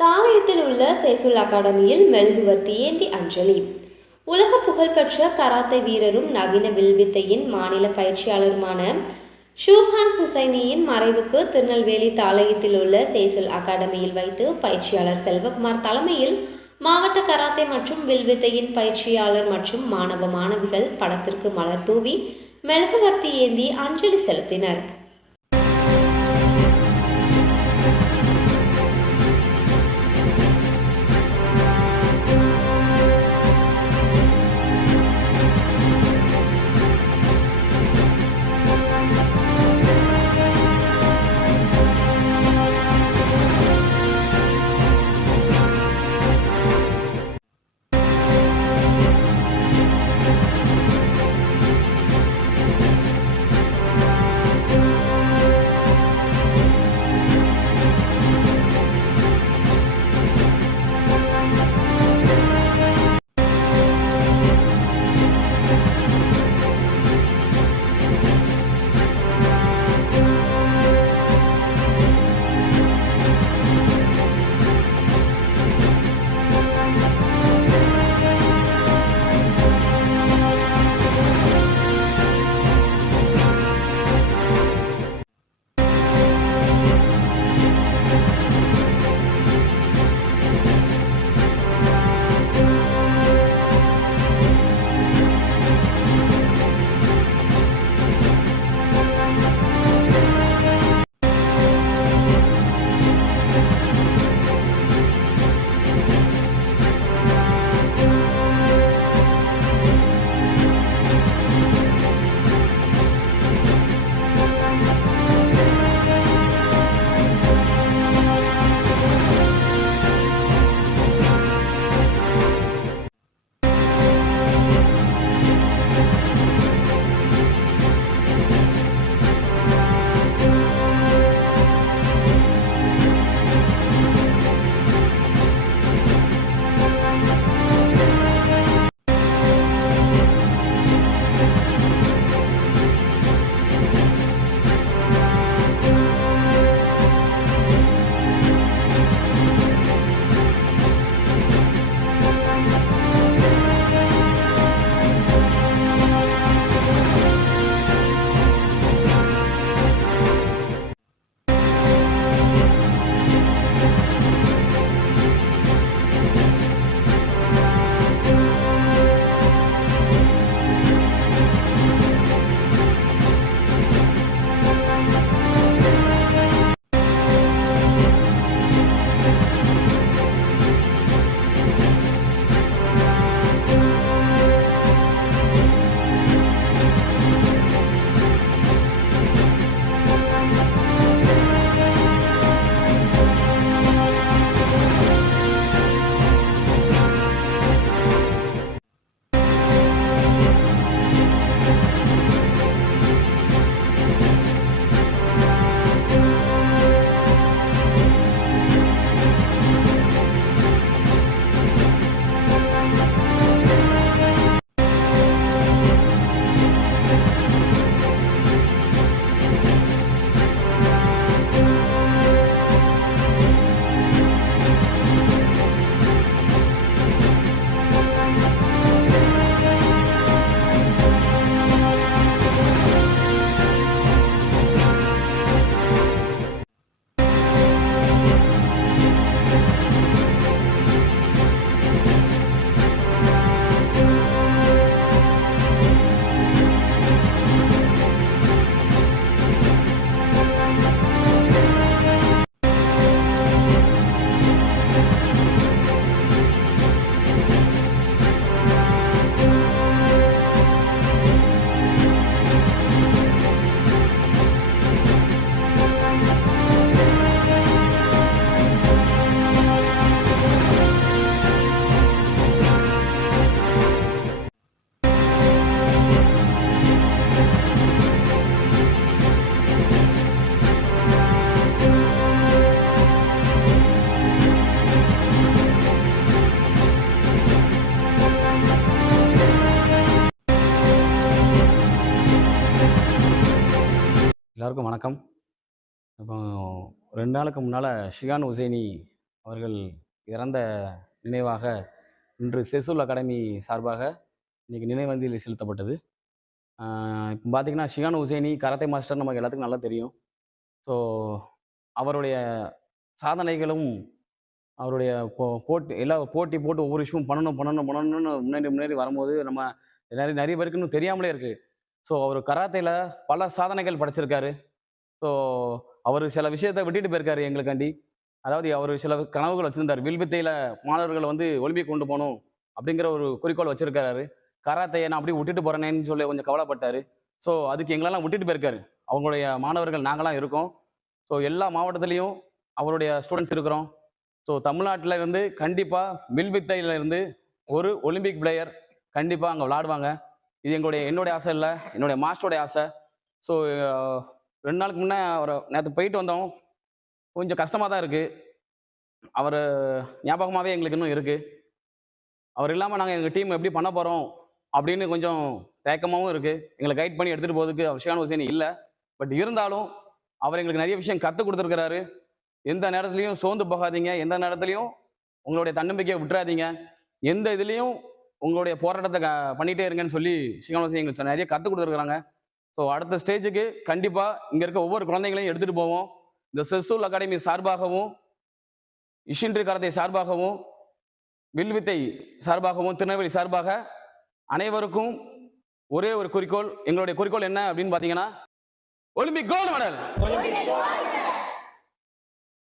தாளையத்தில் உள்ள சேசுல் அகாடமியில் மெழுகுவர்த்தி ஏந்தி அஞ்சலி. உலக புகழ்பெற்ற கராத்தே வீரரும் நவீன வில்வித்தையின் மாநில பயிற்சியாளருமான ஷூஹான் ஹுசைனியின் மறைவுக்கு திருநெல்வேலி தாளையத்தில் உள்ள சேசுல் அகாடமியில் வைத்து பயிற்சியாளர் செல்வகுமார் தலைமையில் மாவட்ட கராத்தே மற்றும் வில்வித்தையின் பயிற்சியாளர் மற்றும் மாணவ மாணவிகள் படத்திற்கு மலர் தூவி மெழுகுவர்த்தி ஏந்தி அஞ்சலி செலுத்தினர். எல்லாருக்கும் வணக்கம். இப்போ 2 நாளுக்கு முன்னால் ஷியான் ஹுசைனி அவர்கள் இறந்த நினைவாக இன்று செசூல் அகாடமி சார்பாக இன்றைக்கி நினைவஞ்சலி செலுத்தப்பட்டது. இப்போ பார்த்தீங்கன்னா, ஷியான் ஹுசைனி கராத்தே மாஸ்டர் நமக்கு எல்லாத்துக்கும் நல்லா தெரியும். ஸோ அவருடைய சாதனைகளும், அவருடைய போட்டி போட்டி போட்டு ஒவ்வொரு விஷயமும் பண்ணணும்னு முன்னாடி வரும்போது, நம்ம நிறைய பேருக்கு இன்னும் தெரியாமலே இருக்குது. ஸோ அவர் கராத்தேல பல சாதனைகள் படைச்சிருக்காரு. ஸோ அவர் சில விஷயத்தை விட்டுட்டு போயிருக்காரு எங்களுக்காண்டி. அதாவது அவர் சில கனவுகள் வச்சிருந்தார். வில்வித்தையில மாணவர்களை வந்து ஒலிம்பிக் கொண்டு போகணும் அப்படிங்கிற ஒரு குறிக்கோள் வச்சிருக்காரு. கராத்தையை நான் அப்படியே விட்டுட்டு போறேனேன்னு சொல்லி கொஞ்சம் கவலைப்பட்டாரு. ஸோ அதுக்கு எங்களெல்லாம் விட்டுட்டு போயிருக்காரு. அவங்களுடைய மாணவர்கள் நாங்களாம் இருக்கோம். ஸோ எல்லா மாவட்டத்திலையும் அவருடைய ஸ்டூடெண்ட்ஸ் இருக்கிறோம். ஸோ தமிழ்நாட்டில் இருந்து கண்டிப்பாக வில்வித்தையில இருந்து ஒரு ஒலிம்பிக் பிளேயர் கண்டிப்பாக அங்கே விளாடுவாங்க. இது என்னுடைய ஆசை இல்லை, என்னுடைய மாஸ்டருடைய ஆசை. ஸோ 2 நாளுக்கு முன்னே நேற்று போயிட்டு வந்தோம். கொஞ்சம் கஷ்டமாக தான் இருக்குது. அவர் ஞாபகமாகவே எங்களுக்கு இன்னும் இருக்குது. அவர் இல்லாமல் நாங்கள் எங்கள் டீம் எப்படி பண்ண போகிறோம் அப்படின்னு கொஞ்சம் தயக்கமாகவும் இருக்குது. எங்களை கைட் பண்ணி எடுத்துகிட்டு போகிறதுக்கு ஷியான் ஹுசைனி இல்லை. பட் இருந்தாலும் அவர் எங்களுக்கு நிறைய விஷயம் கற்றுக் கொடுத்துருக்கிறாரு. எந்த நேரத்துலையும் சோர்ந்து போகாதீங்க, எந்த நேரத்துலையும் உங்களுடைய தன்னம்பிக்கையை விட்டுறாதீங்க, எந்த இதுலேயும் உங்களுடைய போராட்டத்தை பண்ணிகிட்டே இருங்கன்னு சொல்லி ஷியான் ஹுசைனி எங்களுக்கு நிறைய கற்றுக் கொடுத்துருக்குறாங்க. ஸோ அடுத்த ஸ்டேஜுக்கு கண்டிப்பாக இங்கே இருக்க ஒவ்வொரு குழந்தைங்களையும் எடுத்துகிட்டு போவோம். இந்த செசூல் அகாடமி சார்பாகவும், இஷின்ரி கராத்தே சார்பாகவும், வில்வித்தை சார்பாகவும், திருநெல்வேலி சார்பாக அனைவருக்கும் ஒரே ஒரு குறிக்கோள். எங்களுடைய குறிக்கோள் என்ன அப்படின்னு பார்த்தீங்கன்னா, ஒலிம்பிக் கோல்டு மெடல்.